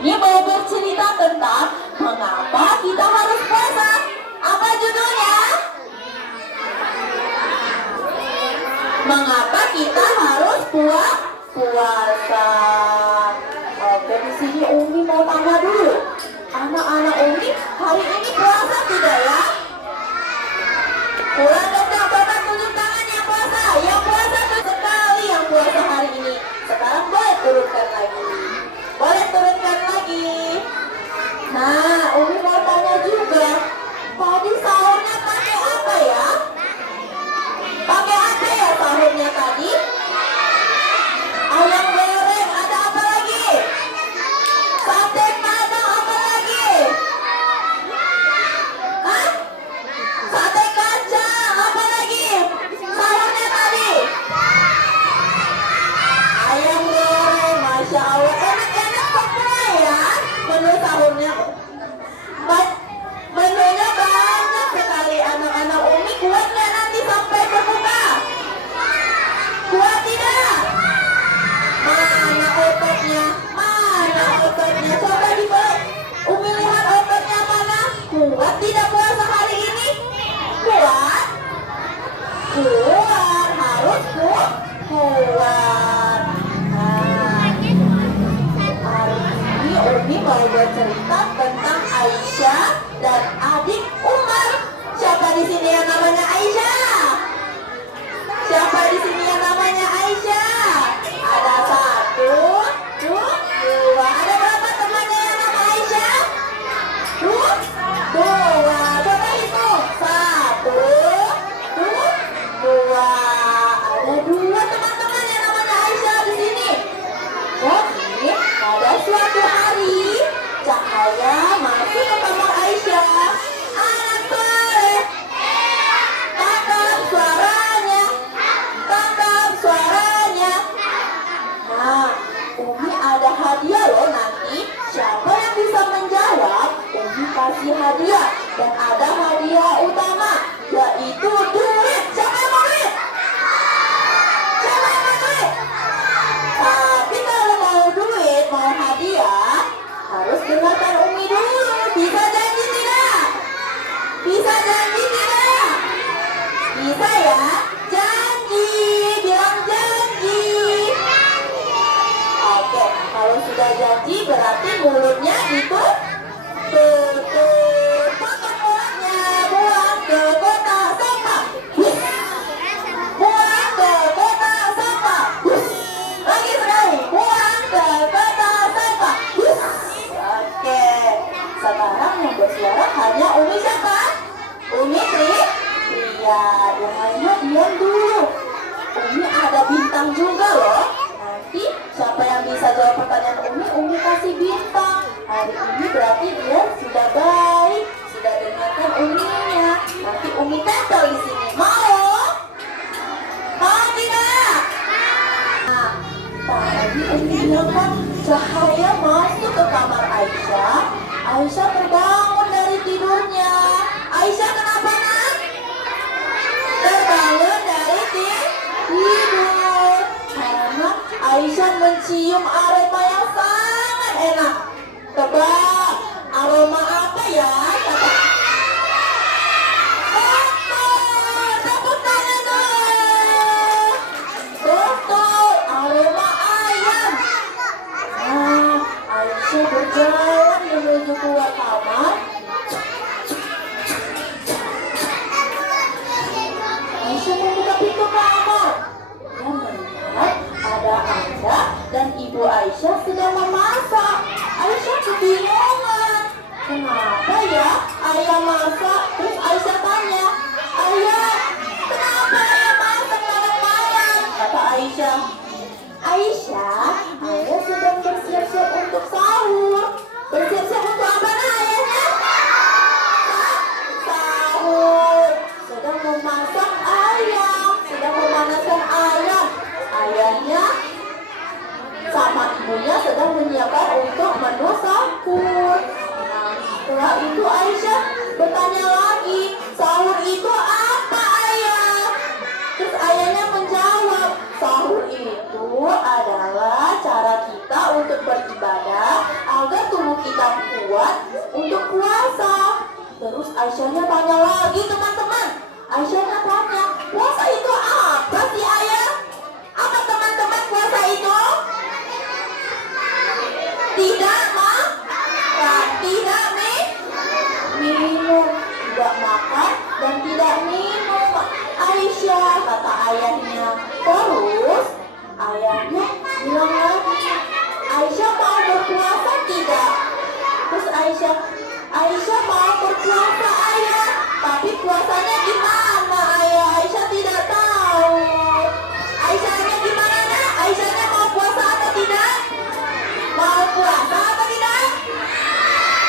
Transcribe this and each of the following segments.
ini mau bercerita tentang mengapa kita harus puasa. Apa judulnya? Mengapa kita harus puasa. Oke, di sini Umi mau tanya dulu. Anak-anak Umi hari ini puasa tidak ya? Kurang kencang, coba tunjuk tangan yang puasa. Yang puasa tuh sekali yang puasa hari ini. Sekarang boleh turunkan lagi. Boleh turunkan lagi. Nah, Umi mau tanya juga. Tadi sahurnya pakai apa ya? Pakai apa ya sahurnya tadi? Ayam goreng, ada apa lagi? Sate padang, apa lagi? Hah? Sate kacang, apa lagi? Sahurnya tadi? Ayam goreng, Masya Allah. Enak-enak semua ya menu sahurnya. Menunya banyak sekali. Anak-anak Umi kuat nggak nanti sampai berbuka? Kuat tidak? Mana ototnya? Mana ototnya? Coba dibalik. Umi lihat ototnya mana? Kuat tidak puasa hari ini? Kuat? Kuat. Harus kuat. Nah, hari ini Umi mau bercerita tentang Aisyah dan adik Umar. Siapa di sini yang namanya Aisyah? Siapa di sini yang namanya Aisyah? Ada satu, dua. Ada berapa temannya yang nama Aisyah? Dua. Coba hitung. Satu, dua. Ada dua teman-teman yang namanya Aisyah di sini. Jadi pada suatu hari cahaya masuk ke kamar Aisyah. Anak soleh, tangkap suaranya, tangkap suaranya. Nah, Umi ada hadiah loh nanti. Siapa yang bisa menjawab, Umi kasih hadiah. Dan ada hadiah utama, yaitu duit. Siapa yang mau duit? Siapa yang mau duit? Tapi kalau mau duit, mau hadiah, harus dengarkan Umi dulu. Bisa janji tidak? Bisa janji tidak? Bisa ya? Janji, bilang janji. Oke, kalau sudah janji berarti mulutnya itu tutup. Potong mulutnya, buang ke kotak sampah. Buang ke kotak sampah. Lagi sekali, buang ke kotak sampah. Oke, sekarang yang bersuara hanya Umi siapa? Umi Tri? Iya, yang lainnya diam dulu. Umi ada bintang juga loh. Nanti siapa yang bisa jawab pertanyaan Umi kasih bintang. Hari ini berarti dia sudah baik, sudah dengarkan Uminya. Nanti Umi tempel di sini. Mau? Mau tidak? Nah, tadi Umi bilang kan cahaya masuk ke kamar Aisyah. Aisyah terbangun dari tidurnya. Aisyah kenapa nak? Terbangun dari tidur karena Aisyah mencium aroma yang sangat enak. Tebak aroma apa ya? Betul, tepuk tangan dong. Betul, aroma ayam. Nah, Aisyah berjalan menuju keluar kamar. Aisyah membuka pintu kamar. Dia melihat ada Anda dan Ibu Aisyah sedang memasak. Aisyah kebingungan. Kenapa ya ayah masak? Terus Aisyah tanya, ayah, kenapa ayah masak malam-malam? Kata Aisyah, Aisyah, ayah sedang bersiap-siap untuk sahur. Bersiap-siap untuk apa nah ayahnya? Sahur. Sedang memasak ayam, sedang memanaskan ayam. Ayahnya sama ibunya sedang menyiapkan untuk menu sahur. Nah, setelah itu Aisyah bertanya lagi, sahur itu apa ayah? Terus ayahnya menjawab, sahur itu adalah cara kita untuk beribadah agar tidak kuat untuk puasa. Terus Aisyahnya tanya lagi teman-teman. Aisyahnya tanya, puasa itu apa sih ayah? Apa teman-teman puasa itu? Tidak makan, tidak minum, tidak makan dan tidak minum. Aisyah, kata ayahnya. Terus ayahnya bilang lagi, Aisyah mau berpuasa tidak? Terus Aisyah mau berpuasa ayah, tapi puasanya gimana ayah? Aisyah tidak tahu. Aisyahnya gimana nak? Aisyahnya mau puasa atau tidak? Mau puasa atau tidak?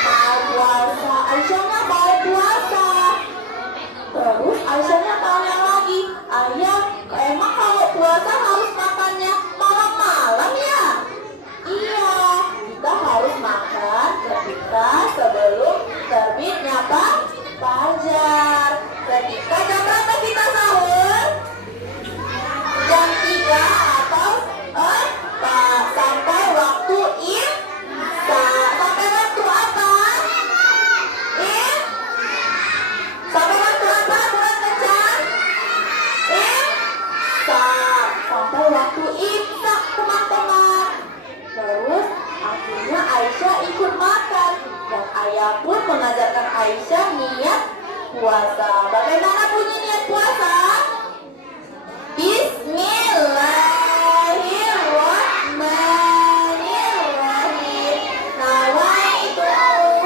Mau puasa. Aisyahnya mau puasa. Terus Aisyahnya tanya lagi, ayah, emang kalau puasa harus makannya malam-malam ya? Iya, kita harus makan ketika sebelum terbitnya fajar. Ketika jam berapa kita sahur? Jam 3 atau 4 sampai waktu sampai waktu apa? Sampai waktu apa? Bulan kencang? Sampai waktu imsak teman-teman. Terus akhirnya Aisyah ikut makan dan ayah pun mengajarkan Aisyah niat puasa. Bagaimana bunyi niat puasa? Bismillahirrahmanirrahim. Nawaitu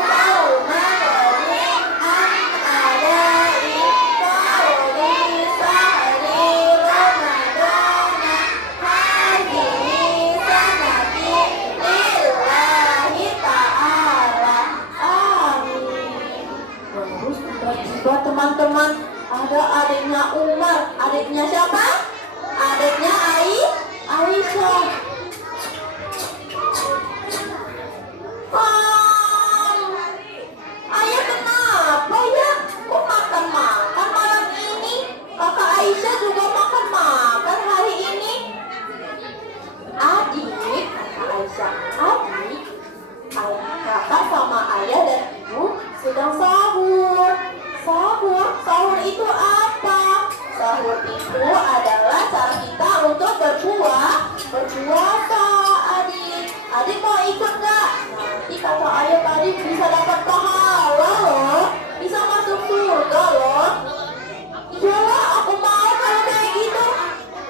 shauma ghadin an adai fardhi sahri ramadana hadhihi sanati lillahi ta'ala. Amin. Terus tiba-tiba teman-teman ada adiknya Umar. Adiknya siapa? Adiknya Aisyah. Ayah kenapa ya? Kok makan-makan malam ini? Kakak Aisyah juga makan-makan hari ini. Adik, kata Aisyah, adik, kakak sama ayah dan ibu sedang sahur. Sahur itu apa? Sahur itu adalah cara kita untuk berpuasa, adik. Adik mau ikut nggak? Nanti kata ayah tadi bisa dapat pahala loh, bisa masuk surga loh. Iyalah, aku mau kalau kayak gitu.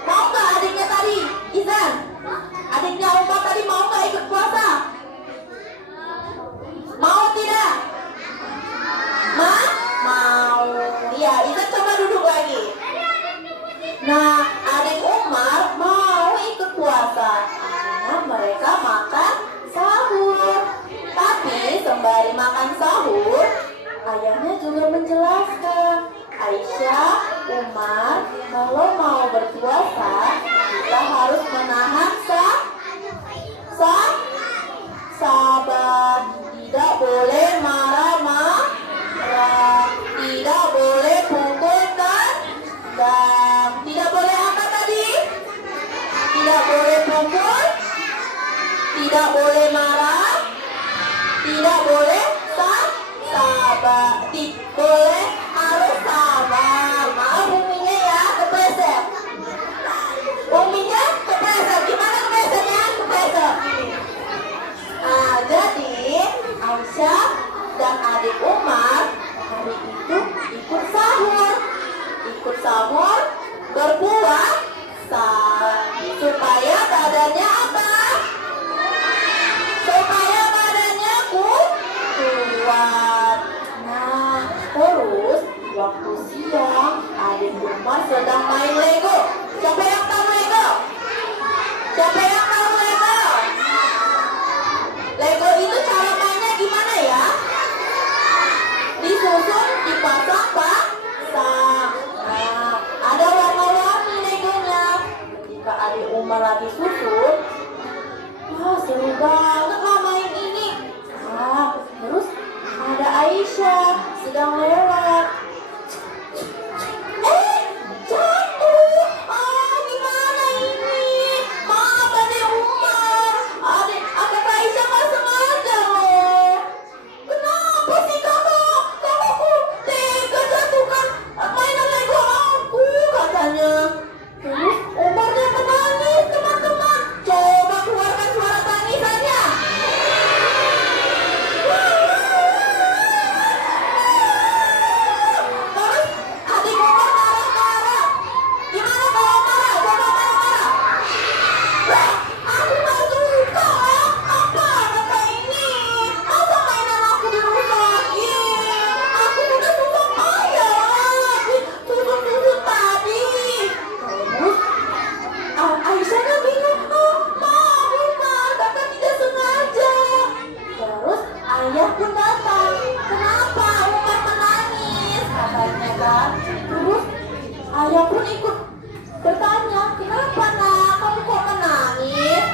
Mau nggak adiknya tadi? Izan, adiknya Umar tadi mau nggak ikut puasa? Mau tidak? Mau. Ya, Izan coba duduk lagi. Nah, adik Umar mau ikut puasa. Akhirnya mereka makan sahur. Tapi sembari makan sahur, ayahnya juga menjelaskan, Aisyah, Umar, kalau mau berpuasa, kita harus menahan sabar. Tidak boleh marah-marah. Tidak boleh pukul dan tidak boleh apa tadi? Tidak boleh pukul, tidak boleh marah, tidak boleh sabar, boleh harus sabar. Maaf uminya ya, kepleset. Uminya kepleset. Gimana keplesetnya? Kepleset. Nah, jadi Aisyah dan adik Umar hari itu ikut sahur, berpuasa supaya badannya apa? Supaya badannya kuat. Nah, terus ayah pun datang. Kenapa Umar menangis? Katanya kan. Terus ayah pun ikut bertanya, kenapa nak? Kamu kok menangis?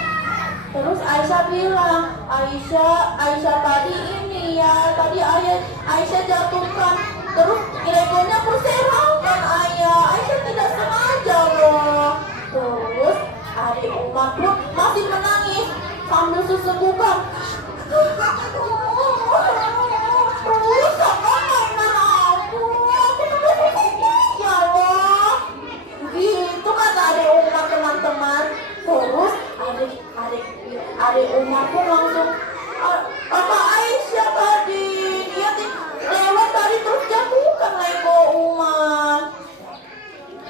Terus Aisyah bilang, Aisyah tadi ini ya, tadi Aisyah jatuhkan. Terus legonya berserakan ayah. Aisyah tidak sengaja loh. Terus adik Umar pun masih menangis sambil sesenggukan. Terus sama mainan aku sudah sesenggukan ya Allah. Gitu kata adik Umar teman-teman. Terus adik Umar pun langsung, Kakak Aisyah tadi dia lewat tadi terus jatuhkan Lego Umar.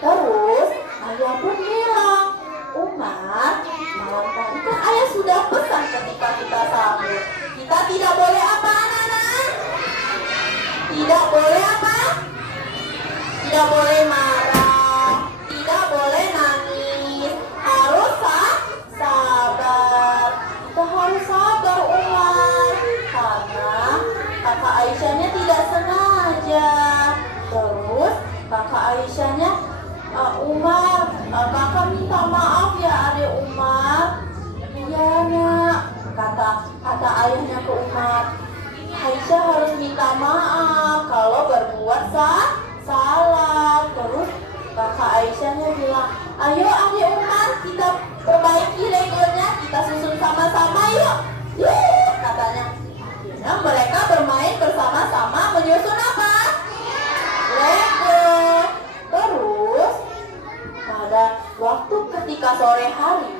Terus ayah pun bilang, Umar, malam tadi kan ayah sudah pesan ketika kita sahur, kita tidak boleh apa anak-anak? Tidak boleh apa? Tidak boleh marah, tidak boleh nangis, harus sabar. Kita harus sabar Umar, karena kakak Aisyahnya tidak sengaja. Terus kakak Aisyahnya, Umar, kakak minta maaf ya adik Umar. Iya nak, kata ayahnya ke Umar, Aisyah harus minta maaf kalau berbuat salah. Terus kakak Aisyahnya bilang, ayo adik Umar, kita perbaiki legonya, kita susun sama-sama yuk. Yuk, katanya. Akhirnya mereka bermain bersama-sama menyusun apa? Lego. Terus pada waktu ketika sore hari,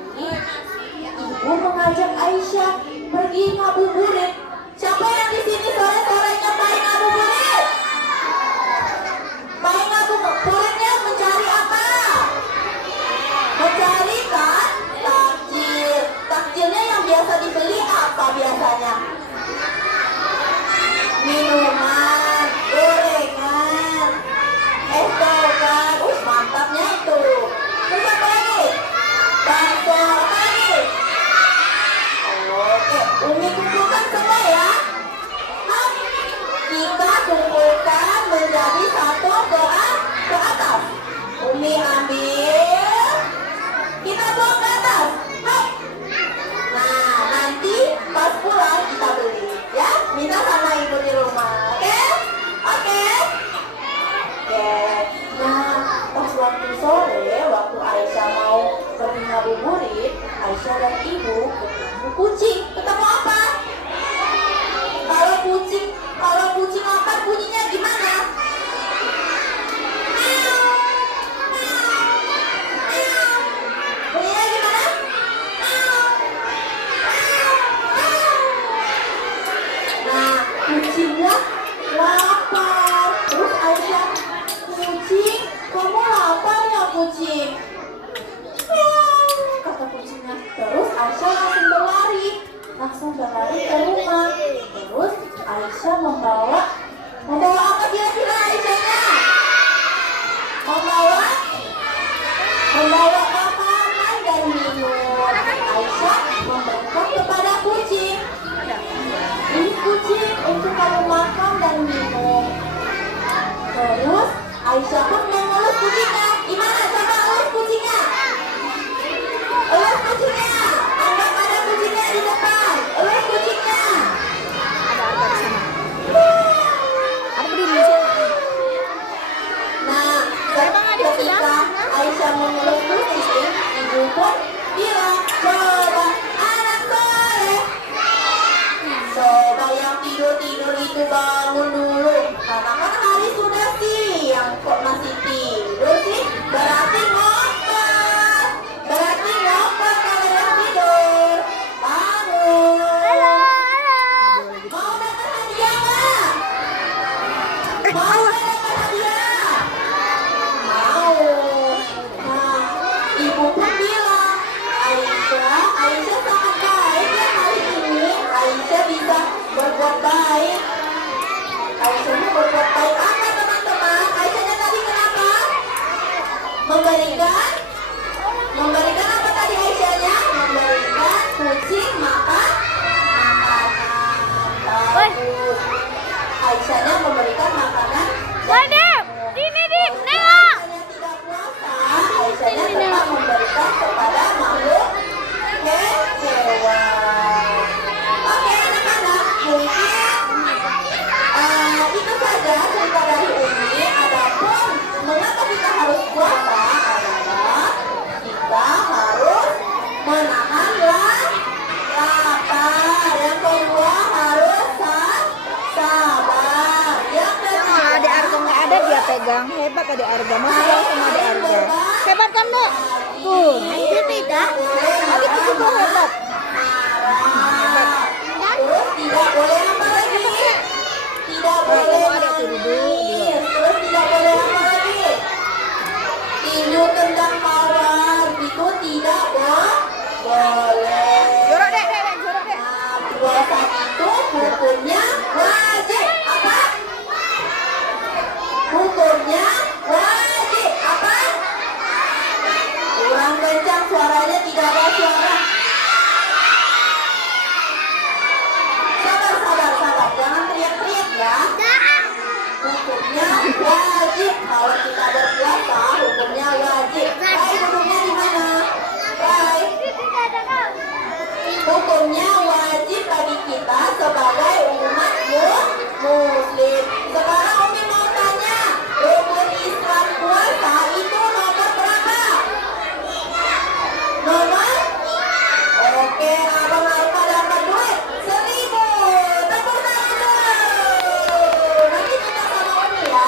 ibu mengajak Aisyah pergi ngabuburit. Siapa yang di sini sore-sorenya main ngabuburit? Main ngabuburitnya mencari apa? Mencari kan takjil. Takjilnya yang biasa dibeli apa biasanya? Minuman, gorengan, es dogan. Mantapnya itu. Terus apa lagi? Bakso, apa lagi? Oke, Umi kumpulkan semua ya. Kita kumpulkan menjadi satu ke atas. Umi ambil, kita bawa ke atas. Nah, nanti pas pulang kita beli ya. Minta sama ibu di rumah. Oke? Oke. Nah, pas waktu sore, waktu Aisyah mau pergi ngabuburit, Aisyah dan ibu ketemu kucing. Ketemu apa? Kalau kucing apa bunyinya gimana? Bunyinya gimana? Nah, kucingnya lapar. Terus Aisyah, kucing, kamu lapar ya kucing? Kata kucingnya. Terus Aisyah langsung berlari ke rumah. Terus Aisyah membawa apa kira-kira Aisyahnya? Membawa makanan dan minum. Aisyah memberikan kepada kucing. Ini kucing untuk kamu makan dan minum. Terus Aisyah pun mengelus kucingnya. Gimana? Coba elus kucingnya. Elus kucingnya. Anggap ada kucingnya di depan. Elus kucingnya. Ada di sana. Ada berdiri di sana. Nah, ketika Aisyah mengelus kucing, ibu pun bilang, coba anak soleh. Coba yang tidur itu bangun dulu. Karena kan hari sudah siang, kok masih tidur sih? Berarti ngompet kalau yang tidur. Bangun. Mau dapat hadiah nggak? Mau dapat hadiah? Mau. Nah, ibu pun bilang, Aisyah sangat baik ya hari ini. Aisyah bisa berbuat baik. Aisyahnya berbuat baik apa teman-teman? Aisyahnya tadi kenapa? Memberikan apa tadi Aisyahnya? Memberikan kucing makan makanan. Aisyahnya memberikan makanan. Waduh, ini Dim, nengok. Aisyahnya tidak puasa, Aisyahnya tetap memberikan kepada makhluk hewan. Oke anak-anak, mungkin itu saja cerita dari Umi. Adapun mengapa kita harus puasa adalah kita harus menahan lapar. Yang kedua harus sabar. Yang Kalau ketiga adik Arga nggak ada dia pegang. Hebat adik Arga. Masih langsung adik Arga. Hebat kan Dek? Tuh. Itu tidak. Adik itu juga hebat. terus tidak boleh apa lagi? Tidak boleh ada tuh duduk, nangis. Terus tidak boleh apa lagi? Tinju tendang mawar itu tidak boleh. Jorok Dek, jorok Dek. Nah, puasa itu hukumnya wajib. Apa? Hukumnya wajib. Apa? Kurang kencang suaranya, tidak ada suara. Sabar. Jangan teriak-teriak ya. Hukumnya wajib. Kalau kita berpuasa, hukumnya wajib. Baik, hukumnya di mana? Baik. Hukumnya wajib bagi kita sebagai umat muslim. Sekarang Umi mau tanya, rukun Islam puasa itu nomor berapa? Nomor? Oke, Abang Alfa dapat duit 1.000. Tepuk tangan dulu. Nanti minta sama Umi ya.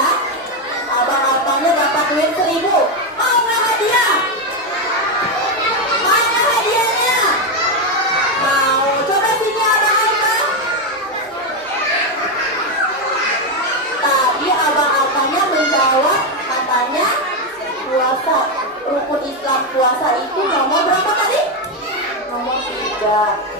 Abang Alfanya dapat duit 1.000. Mau nggak hadiah? Mana hadiahnya? Mau? Coba sini Abang Alfa. Tadi Abang Alfanya menjawab, katanya puasa, rukun Islam puasa itu nomor berapa tadi? Nomor 3.